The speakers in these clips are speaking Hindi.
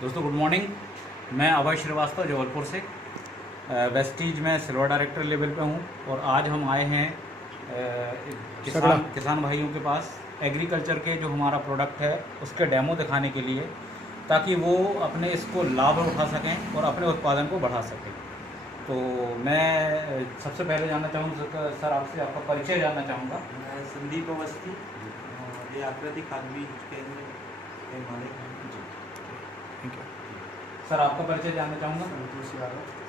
दोस्तों गुड मॉर्निंग। मैं अभय श्रीवास्तव जबलपुर से वेस्टीज में सिल्वर डायरेक्टर लेवल पे हूँ और आज हम आए हैं किसान भाइयों के पास एग्रीकल्चर के जो हमारा प्रोडक्ट है उसके डेमो दिखाने के लिए, ताकि वो अपने इसको लाभ उठा सकें और अपने उत्पादन को बढ़ा सकें। तो मैं सबसे पहले जानना चाहूँगा सर, आपसे आपका परिचय जानना चाहूँगा। मैं संदीप अवस्थी, ये आकृति खाद बीज केंद्र के मालिक हैं। जी थैंक यू सर। आपका परिचय जानना चाहूँगा।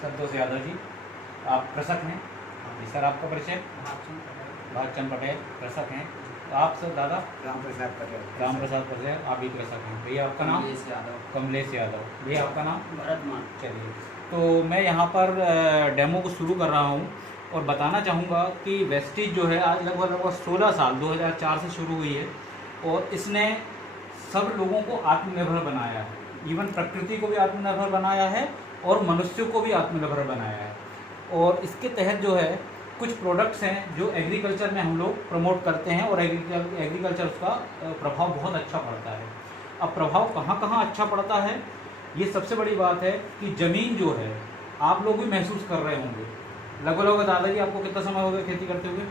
संतोष यादव जी, आप कृषक हैं। जी सर, आपका परिचय। भागचंद पटेल कृषक हैं। तो आप सर दादा राम प्रसाद पटेल। राम प्रसाद पटेल, आप भी कृषक हैं। भैया आपका नाम? कमलेश यादव। भैया आपका नाम? भरत मान। चलिए, तो मैं यहाँ पर डेमो को शुरू कर रहा हूँ और बताना चाहूँगा कि वेस्टीज जो है आज लगभग 16 साल 2004 से शुरू हुई है और इसने सब लोगों को आत्मनिर्भर बनाया है। इवन प्रकृति को भी आत्मनिर्भर बनाया है और मनुष्यों को भी आत्मनिर्भर बनाया है। और इसके तहत जो है कुछ प्रोडक्ट्स हैं जो एग्रीकल्चर में हम लोग प्रमोट करते हैं और एग्रीकल्चर उसका प्रभाव बहुत अच्छा पड़ता है। अब प्रभाव कहाँ कहाँ अच्छा पड़ता है, ये सबसे बड़ी बात है कि ज़मीन जो है आप लोग भी महसूस कर रहे होंगे। लगभग दादाजी आपको कितना समय हो गया खेती करते हुए?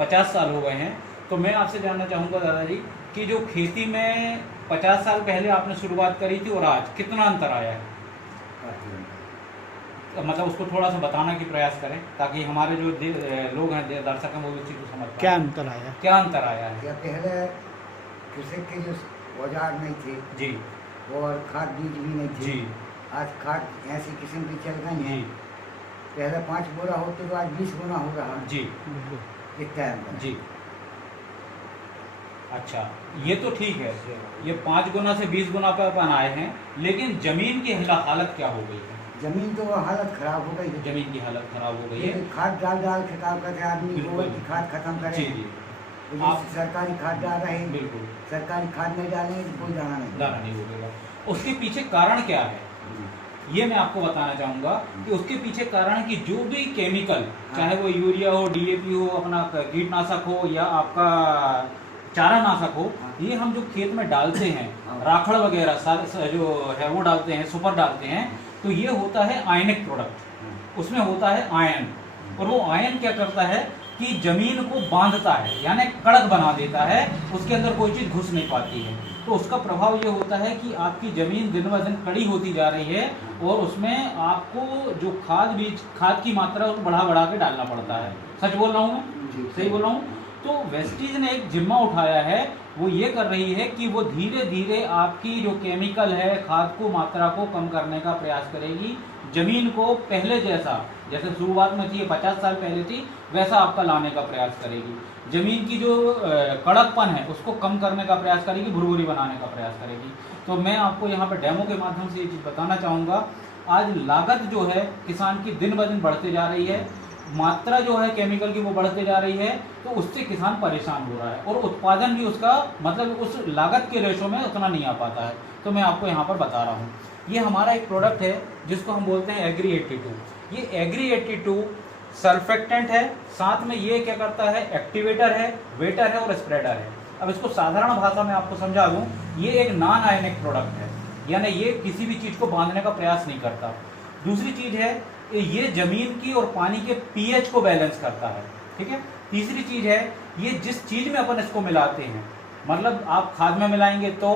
50 साल हो गए हैं। तो मैं आपसे जानना चाहूँगा दादाजी कि जो खेती में 50 साल पहले आपने शुरुआत करी थी और आज कितना अंतर आया है? मतलब उसको थोड़ा सा बताना की प्रयास करें ताकि हमारे जो लोग हैं दर्शक हैं वो भी चीज़ को समझ पाएं। क्या अंतर आया? क्या अंतर आया है? या पहले कृषि के जो औजार नहीं थे जी, और खाद बीज भी नहीं थे। जी, आज खाद ऐसी किस्म की चल गई है। जी, पहले 5 बोरा होते तो आज 20 गुना हो रहा है जी, एक टाइम पर। जी। अच्छा, ये तो ठीक है, ये 5 गुना से 20 गुना पे अपन आए हैं, लेकिन जमीन की हालत क्या हो गई है? जमीन तो हालत खराब हो गई है। जमीन की हालत खराब हो गई है। ये खाद डाल डाल के काम करके आदमी बिल्कुल। गोबर की खाद खत्म करे। जी, जी, तो ये आप- सरकारी खाद डाल रहे हैं। बिल्कुल सरकारी खाद नहीं डालेंगे तो कोई दाना नहीं। दाना नहीं होगा। उसके पीछे कारण क्या है ये मैं आपको बताना चाहूँगा कि उसके पीछे कारण कि जो भी केमिकल, चाहे वो यूरिया हो, डीएपी हो, अपना कीटनाशक हो या आपका चारानाशक हो, ये हम जो खेत में डालते हैं, राखड़ वगैरह जो है वो डालते हैं, सुपर डालते हैं, तो ये होता है आयनिक प्रोडक्ट। उसमें होता है आयन, और वो आयन क्या करता है कि जमीन को बांधता है, यानी कड़क बना देता है, उसके अंदर कोई चीज़ घुस नहीं पाती है। तो उसका प्रभाव ये होता है कि आपकी ज़मीन दिन ब दिन कड़ी होती जा रही है और उसमें आपको जो खाद की मात्रा उसको बढ़ा बढ़ा के डालना पड़ता है। सच बोल रहा हूँ मैं? सही बोल रहा हूँ? तो वेस्टीज ने एक जिम्मा उठाया है, वो ये कर रही है कि वो धीरे धीरे आपकी जो केमिकल है खाद को मात्रा को कम करने का प्रयास करेगी। जमीन को पहले जैसे शुरुआत में थी 50 साल पहले थी, वैसा आपका लाने का प्रयास करेगी। जमीन की जो कड़कपन है उसको कम करने का प्रयास करेगी, भुरभुरी बनाने का प्रयास करेगी। तो मैं आपको यहाँ पर डेमो के माध्यम से ये चीज़ बताना चाहूँगा। आज लागत जो है किसान की दिन ब दिन बढ़ते जा रही है, मात्रा जो है केमिकल की वो बढ़ते जा रही है, तो उससे किसान परेशान हो रहा है और उत्पादन भी उसका मतलब उस लागत के रेशो में उतना नहीं आ पाता है। तो मैं आपको यहाँ पर बता रहा हूँ, ये हमारा एक प्रोडक्ट है जिसको हम बोलते हैं एग्री 82। ये एग्री 82 सर्फेक्टेंट है, साथ में ये क्या करता है, एक्टिवेटर है, वेटर है और स्प्रेडर है। अब इसको साधारण भाषा में आपको समझा दूँ, ये एक नॉन आयनिक प्रोडक्ट है, यानी ये किसी भी चीज़ को बांधने का प्रयास नहीं करता। दूसरी चीज़ है ये जमीन की और पानी के पीएच को बैलेंस करता है, ठीक है। तीसरी चीज़ है ये जिस चीज़ में अपन इसको मिलाते हैं, मतलब आप खाद में मिलाएंगे तो,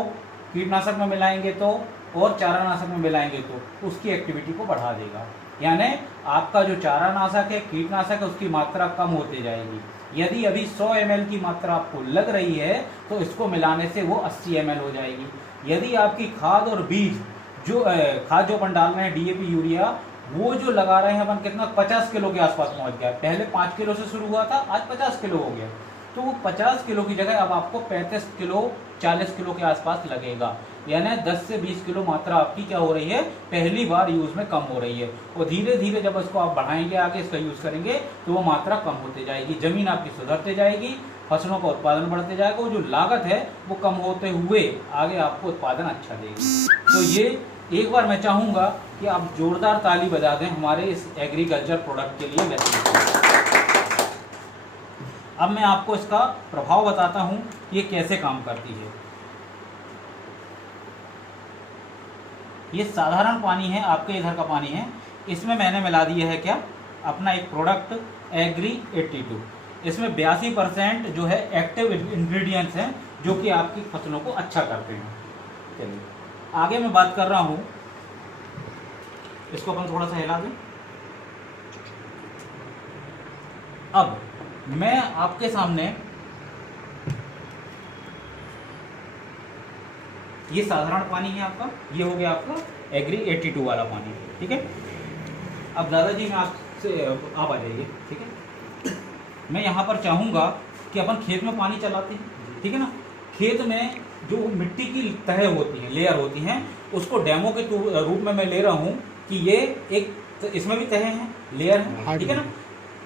कीटनाशक में मिलाएंगे तो, और चारानाशक में मिलाएंगे तो उसकी एक्टिविटी को बढ़ा देगा। यानी आपका जो चारानाशक है, कीटनाशक है, उसकी मात्रा कम होती जाएगी। यदि अभी 100 ml की मात्रा आपको लग रही है तो इसको मिलाने से वो 80 ml हो जाएगी। यदि आपकी खाद और बीज जो खाद जो अपन डाल रहे हैं डीएपी यूरिया, वो जो लगा रहे हैं अपन कितना 50 किलो के आसपास पहुंच गया। पहले 5 किलो से शुरू हुआ था, आज 50 किलो हो गया। तो वो 50 किलो की जगह अब आपको 35 किलो 40 किलो के आसपास लगेगा। यानी 10 से 20 किलो मात्रा आपकी क्या हो रही है, पहली बार यूज़ में कम हो रही है। और धीरे धीरे जब इसको आप बढ़ाएंगे, आगे इसका यूज़ करेंगे, तो वो मात्रा कम होती जाएगी, ज़मीन आपकी सुधरते जाएगी, फसलों का उत्पादन बढ़ते जाएगा, वो जो लागत है वो कम होते हुए आगे आपको उत्पादन अच्छा देगी। तो ये एक बार मैं चाहूँगा कि आप जोरदार ताली बजा दें हमारे इस एग्रीकल्चर प्रोडक्ट के लिए। अब मैं आपको इसका प्रभाव बताता हूँ ये कैसे काम करती है। ये साधारण पानी है, आपके इधर का पानी है, इसमें मैंने मिला दिया है क्या, अपना एक प्रोडक्ट एग्री 82। इसमें 82% जो है एक्टिव इंग्रेडिएंट्स हैं जो कि आपकी फसलों को अच्छा करते हैं। चलिए आगे मैं बात कर रहा हूँ, इसको अपन थोड़ा सा हिला दें। अब मैं आपके सामने ये साधारण पानी है आपका, ये हो गया आपका एग्री 82 वाला पानी, ठीक है। अब दादाजी मैं आपसे आप आ जाइए, ठीक है। मैं यहाँ पर चाहूँगा कि अपन खेत में पानी चलाते हैं, ठीक है ना। खेत में जो मिट्टी की तह होती है, लेयर होती हैं, उसको डेमो के रूप में मैं ले रहा हूँ कि ये एक, तो इसमें भी तह है, लेयर है, ठीक है ना,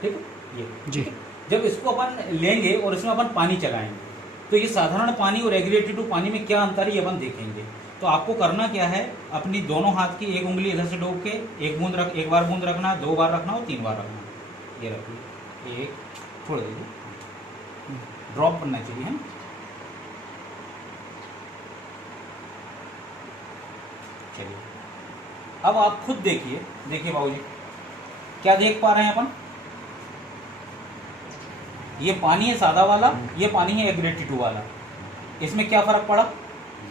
ठीक है। ये जी, जब इसको अपन लेंगे और इसमें अपन पानी चलाएंगे तो ये साधारण पानी और एग्री 82 पानी में क्या अंतर है ये अपन देखेंगे। तो आपको करना क्या है, अपनी दोनों हाथ की एक उंगली इधर से डूब के एक बार बूंद रखना, 2 बार रखना और 3 बार रखना। ये रखिए, एक छोड़ दीजिए, ड्रॉप बनना चाहिए, है ना। चलिए अब आप खुद देखिए, देखिए बाबूजी क्या देख पा रहे हैं अपन, ये पानी है सादा वाला, ये पानी है एग्री 82 वाला, इसमें क्या फर्क पड़ा,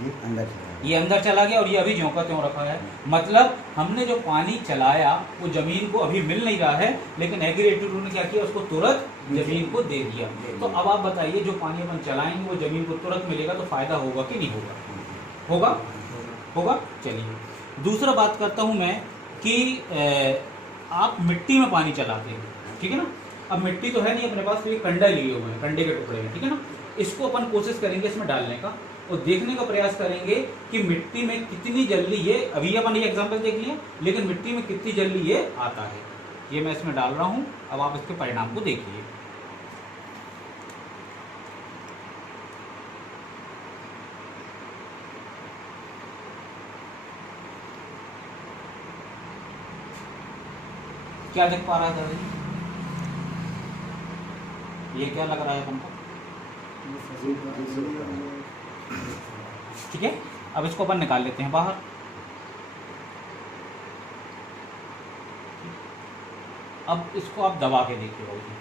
ये अंदर चला ये अंदर चला गया और ये अभी ज्यों का त्यों रखा है। मतलब हमने जो पानी चलाया वो जमीन को अभी मिल नहीं रहा है, लेकिन एग्री 82 ने क्या किया, उसको तुरंत जमीन को दे दिया। तो अब आप बताइए जो पानी अपन चलाएंगे वो जमीन को तुरंत मिलेगा तो फायदा होगा कि नहीं होगा, होगा, होगा। चलिए दूसरा बात करता हूँ मैं कि आप मिट्टी में पानी चलाते हैं, ठीक है ना। अब मिट्टी तो है नहीं अपने पास, तो ये कंडा लिए हुए हैं, कंडे के टुकड़े हैं, ठीक है ना। इसको अपन कोशिश करेंगे इसमें डालने का और देखने का प्रयास करेंगे कि मिट्टी में कितनी जल्दी ये, अभी अपन ये एग्जांपल देख लिया, लेकिन मिट्टी में कितनी जल्दी ये आता है। ये मैं इसमें डाल रहा हूँ, अब आप इसके परिणाम को देखिए। क्या देख पा रहा है दादाजी, ये क्या लग रहा है अपन को, ठीक है। अब इसको अपन निकाल लेते हैं बाहर। अब इसको आप दबा के देखिए बाबूजी,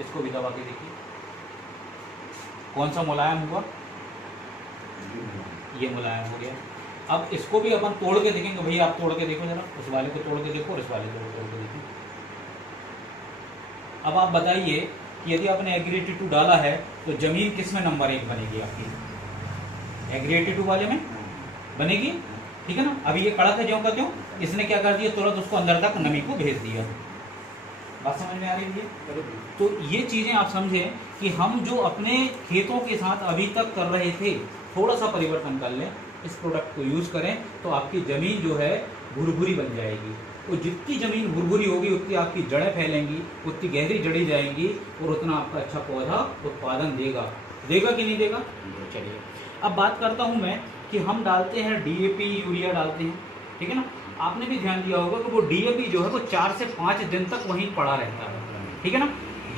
इसको भी दबा के देखिए, कौन सा मुलायम हुआ, ये मुलायम हो गया। अब इसको भी अपन तोड़ के देखेंगे, भैया आप तोड़ के देखो जरा, उस वाले को तोड़ के देखो और इस वाले को तोड़ के देखो। अब आप बताइए कि यदि आपने एग्री 82 डाला है तो जमीन किस में नंबर 1 बनेगी आपकी, एग्री 82 वाले में बनेगी, ठीक है ना। अभी ये कड़क है ज्यों का त्यों, इसने क्या कर दिया, तुरंत उसको अंदर तक नमी को भेज दिया। बात समझ में आ रही है। तो ये चीज़ें आप समझें कि हम जो अपने खेतों के साथ अभी तक कर रहे थे, थोड़ा सा परिवर्तन कर लें, इस प्रोडक्ट को यूज़ करें तो आपकी ज़मीन जो है भुरभुरी बन जाएगी। और जितनी ज़मीन भुरभुरी होगी उतनी आपकी जड़ें फैलेंगी, उतनी गहरी जड़ी जाएंगी और उतना आपका अच्छा पौधा उत्पादन देगा, देगा कि नहीं देगा। चलिए अब बात करता हूँ मैं कि हम डालते हैं DAP, यूरिया डालते हैं, ठीक है ना। आपने भी ध्यान दिया होगा कि वो DAP जो है वो 4 से 5 दिन तक वहीं पड़ा रहता है, ठीक है ना।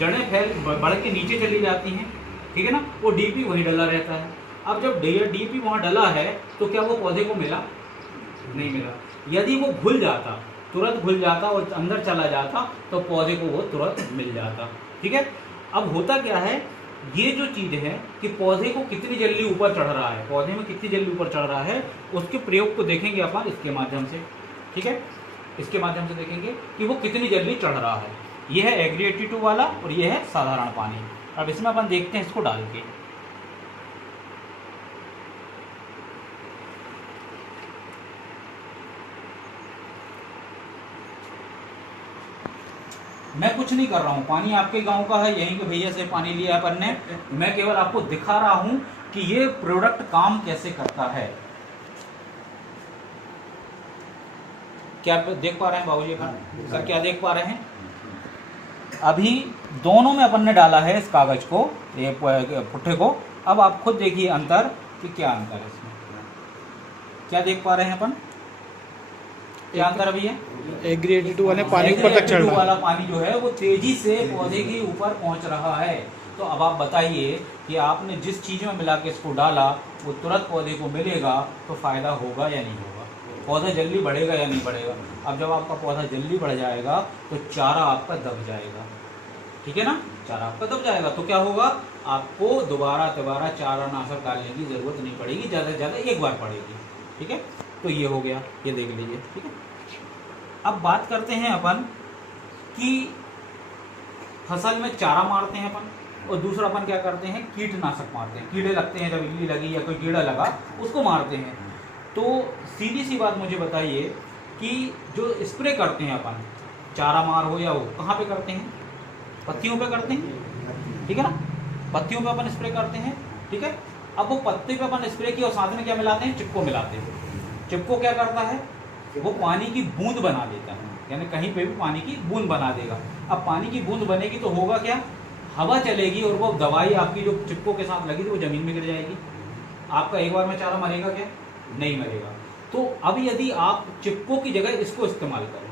जड़ें फैल बढ़ के नीचे चली जाती हैं, ठीक है ना, वो DAP वहीं डला रहता है। अब जब DAP वहाँ डला है तो क्या वो पौधे को मिला, नहीं मिला। यदि वो घुल जाता, तुरंत घुल जाता और अंदर चला जाता तो पौधे को वो तुरंत मिल जाता, ठीक है। अब होता क्या है, ये जो चीज़ है कि पौधे को कितनी जल्दी ऊपर चढ़ रहा है, पौधे में कितनी जल्दी ऊपर चढ़ रहा है, उसके प्रयोग को देखेंगे अपन इसके माध्यम से, ठीक है। इसके माध्यम से देखेंगे कि वो कितनी जल्दी चढ़ रहा है। ये है एग्री 82 वाला और ये है साधारण पानी। अब इसमें अपन देखते हैं इसको डाल के, मैं कुछ नहीं कर रहा हूँ, पानी आपके गांव का है, यहीं के भैया से पानी लिया अपन ने। मैं केवल आपको दिखा रहा हूँ कि ये प्रोडक्ट काम कैसे करता है। क्या देख पा रहे हैं बाबूजी सर, क्या देख पा रहे हैं। अभी दोनों में अपन ने डाला है इस कागज को, ये पुट्ठे को। अब आप खुद देखिए अंतर कि क्या अंतर है इसमें, क्या देख पा रहे हैं अपन, क्या अंतर अभी है। एग्री 82 वाले पानी ऊपर तक चढ़ रहा है, वाला पानी जो है वो तेजी से पौधे के ऊपर पहुंच रहा है। तो अब आप बताइए कि आपने जिस चीज़ में मिला के इसको डाला वो तुरंत पौधे को मिलेगा तो फ़ायदा होगा या नहीं होगा, पौधा जल्दी बढ़ेगा या नहीं बढ़ेगा। अब जब आपका पौधा जल्दी बढ़ जाएगा तो चारा आपका दब जाएगा, ठीक है ना, चारा आपका दब जाएगा तो क्या होगा, आपको दोबारा चारानाशक डालने की ज़रूरत नहीं पड़ेगी, ज़्यादा से ज़्यादा एक बार पड़ेगी, ठीक है। तो ये हो गया, ये देख लीजिए, ठीक है। अब बात करते हैं अपन कि फसल में चारा मारते हैं अपन, और दूसरा अपन क्या करते हैं, कीटनाशक मारते हैं, कीड़े लगते हैं, जब इल्ली लगी या कोई कीड़ा लगा उसको मारते हैं। तो सीधी सी बात मुझे बताइए कि जो स्प्रे करते हैं अपन, चारा मार हो या वो, कहाँ पे करते हैं, पत्तियों पे करते हैं, ठीक है ना, पत्तियों पे अपन स्प्रे करते हैं, ठीक है। अब वो पत्ते पे अपन स्प्रे किया और साथ में क्या मिलाते हैं, चिपको मिलाते हैं। चिपको क्या करता है, वो पानी की बूंद बना देता है, यानी कहीं पे भी पानी की बूंद बना देगा। अब पानी की बूंद बनेगी तो होगा क्या, हवा चलेगी और वो दवाई आपकी जो चिपको के साथ लगी थी वो जमीन में गिर जाएगी। आपका एक बार में चारा मरेगा क्या, नहीं मरेगा। तो अब यदि आप चिपको की जगह इसको इस्तेमाल करें,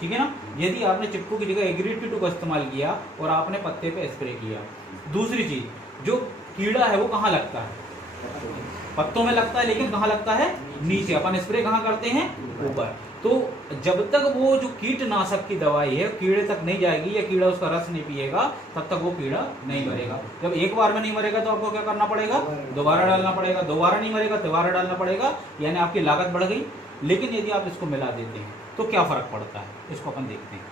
ठीक है ना, यदि आपने चिपको की जगह एग्रीड-2 का इस्तेमाल किया और आपने पत्ते पे स्प्रे किया। दूसरी चीज, जो कीड़ा है वो कहाँ लगता है, पत्तों में लगता है, लेकिन कहाँ लगता है, नीचे। अपन स्प्रे कहाँ करते हैं, ऊपर। तो जब तक वो जो कीटनाशक की दवाई है कीड़े तक नहीं जाएगी या कीड़ा उसका रस नहीं पिएगा, तब तक वो कीड़ा नहीं मरेगा। जब एक बार में नहीं मरेगा तो आपको क्या करना पड़ेगा, दोबारा डालना पड़ेगा, दोबारा नहीं मरेगा दोबारा डालना पड़ेगा, यानी आपकी लागत बढ़ गई। लेकिन यदि आप इसको मिला देते हैं तो क्या फर्क पड़ता है, इसको अपन देखते हैं।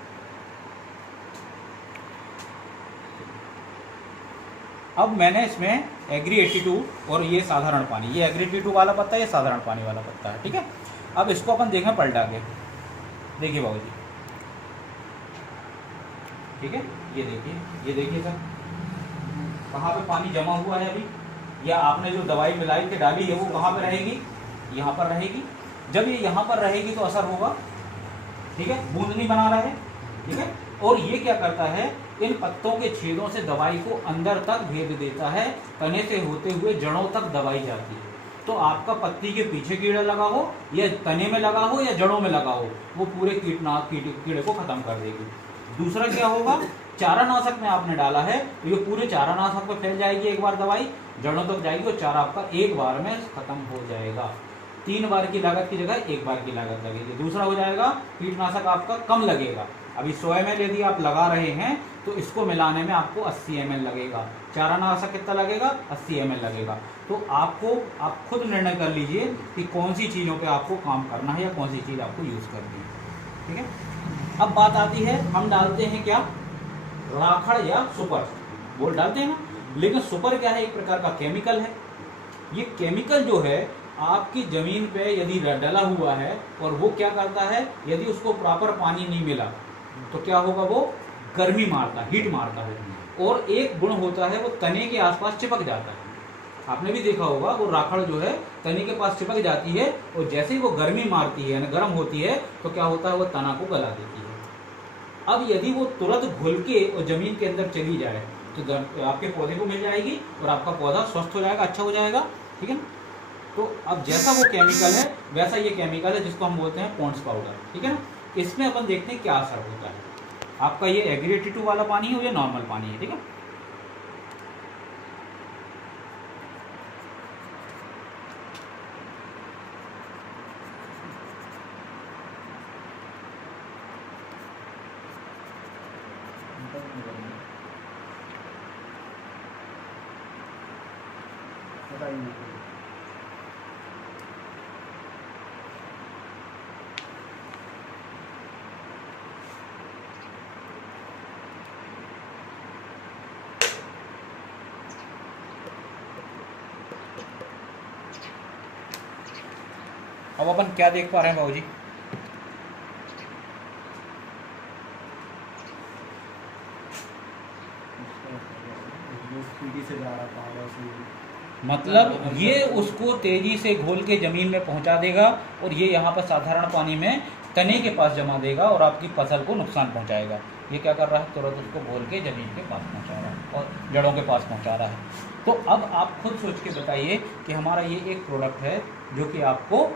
अब मैंने इसमें एग्री 82 और ये साधारण पानी, ये एग्री 82 वाला पत्ता है, ये साधारण पानी वाला पत्ता है, ठीक है। अब इसको अपन देखें पलटा के, देखिए बाबू जी, ठीक है, ये देखिए सर, कहाँ पे पानी जमा हुआ है अभी, या आपने जो दवाई मिलाई के डाली है वो कहाँ पे रहेगी, यहाँ पर रहेगी। जब ये यहाँ पर रहेगी तो असर होगा, ठीक है, बूंद नहीं बना रहा है, ठीक है। और ये क्या करता है, इन पत्तों के छेदों से दवाई को अंदर तक भेज देता है, तने से होते हुए जड़ों तक दवाई जाती है। तो आपका पत्ती के पीछे कीड़ा लगा हो या तने में लगा हो या जड़ों में लगा हो, वो पूरे कीड़े को खत्म कर देगी। दूसरा क्या होगा, चारानाशक में आपने डाला है तो ये पूरे चारानाशक पे फैल जाएगी, एक बार दवाई जड़ों तक जाएगी और चारा आपका एक बार में खत्म हो जाएगा। 3 बार की लागत की जगह 1 बार की लागत लगेगी। दूसरा हो जाएगा, कीटनाशक आपका कम लगेगा। अभी 100 ml यदि आप लगा रहे हैं तो इसको मिलाने में आपको 80 ml लगेगा। चारानाशक कितना लगेगा, 80 ml लगेगा। तो आप खुद निर्णय कर लीजिए कि कौन सी चीज़ों पे आपको काम करना है या कौन सी चीज़ आपको यूज़ करनी है, ठीक है। अब बात आती है, हम डालते हैं क्या, राखड़ या सुपर, बोल डालते हैं ना, लेकिन सुपर क्या है, एक प्रकार का केमिकल है। ये केमिकल जो है आपकी जमीन पे यदि डला हुआ है और वो क्या करता है, यदि उसको प्रॉपर पानी नहीं मिला तो क्या होगा, वो गर्मी मारता है, हीट मारता है। और एक गुण होता है, वो तने के आसपास चिपक जाता है। आपने भी देखा होगा, वो राखड़ जो है तने के पास चिपक जाती है और जैसे ही वो गर्मी मारती है, गर्म होती है, तो क्या होता है, वो तना को गला देती है। अब यदि वो तुरंत घुल के और जमीन के अंदर चली जाए तो आपके पौधे को मिल जाएगी और आपका पौधा स्वस्थ हो जाएगा, अच्छा हो जाएगा, ठीक है। तो अब जैसा वो केमिकल है वैसा ये केमिकल है जिसको हम बोलते हैं पॉन्ड्स पाउडर, ठीक है ना। इसमें अपन देखते हैं क्या असर होता है। आपका ये एग्री 82 वाला पानी हो या नॉर्मल पानी है, ठीक है। अब अपन क्या देख पा रहे हैं बाबू जी, से जा रहा था, मतलब ये उसको तेजी से घोल के जमीन में पहुंचा देगा और ये यहाँ पर साधारण पानी में तने के पास जमा देगा और आपकी फसल को नुकसान पहुंचाएगा। ये क्या कर रहा है, तुरंत उसको घोल के जमीन के पास पहुंचा रहा है और जड़ों के पास पहुंचा रहा है। तो अब आप खुद सोच के बताइए कि हमारा ये एक प्रोडक्ट है जो कि आपको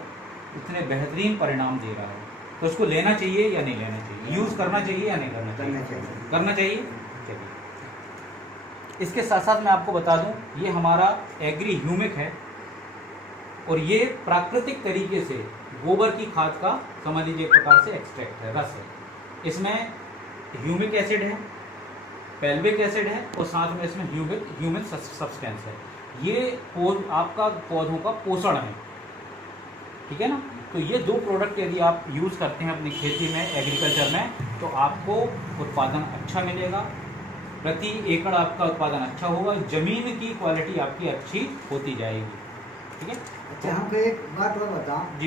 इतने बेहतरीन परिणाम दे रहा है, तो उसको लेना चाहिए या नहीं लेना चाहिए, यूज़ करना चाहिए या नहीं करना चाहिए, करना चाहिए। चलिए इसके साथ साथ मैं आपको बता दूं, ये हमारा एग्री ह्यूमिक है और ये प्राकृतिक तरीके से गोबर की खाद का समझ लीजिए एक प्रकार से एक्सट्रैक्ट है, रस है। इसमें ह्यूमिक एसिड है, पेल्विक एसिड है और साथ में इसमें ह्यूमिक सब्सटेंस है। ये आपका पौधों का पोषण है, ठीक है ना। तो ये दो प्रोडक्ट यदि आप यूज़ करते हैं अपनी खेती में, एग्रीकल्चर में, तो आपको उत्पादन अच्छा मिलेगा, प्रति एकड़ आपका उत्पादन अच्छा होगा, जमीन की क्वालिटी आपकी अच्छी होती जाएगी, ठीक है। अच्छा, हमको एक बात और बताओ। जी।